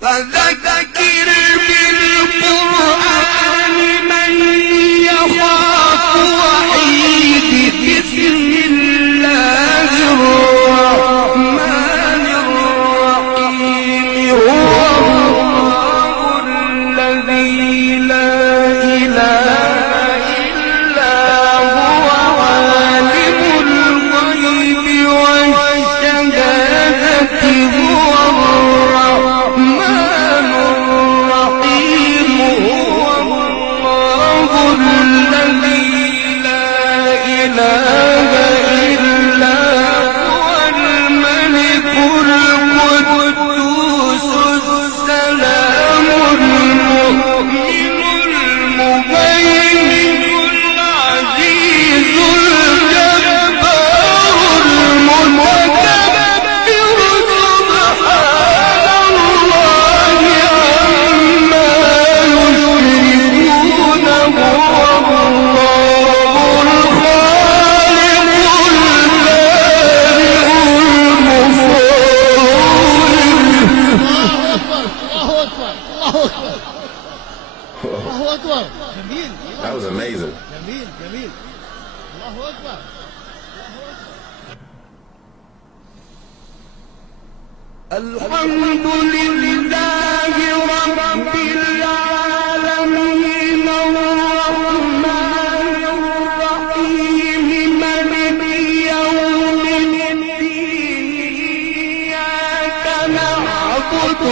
فذكر بالقرآن من يخاف وعيد. بسم الله الرحمن الرحيم. هو الله الذي لا إله إلا هو عالم الغيب والشهادة. هو الرحمن الرحيم. هو الله الذي لا إله إلا هو الملك القدوس السلام المؤمن المهيمن العزيز الجبار المتكبر. سبحان الله عما يشركون. هو الله الخالق البارئ الله أكبر. جميل. That was amazing. جميل جميل. الله أكبر. الحمد لله رب العالمين الرحمن الرحيم مالك يوم الدين. إياك نعبد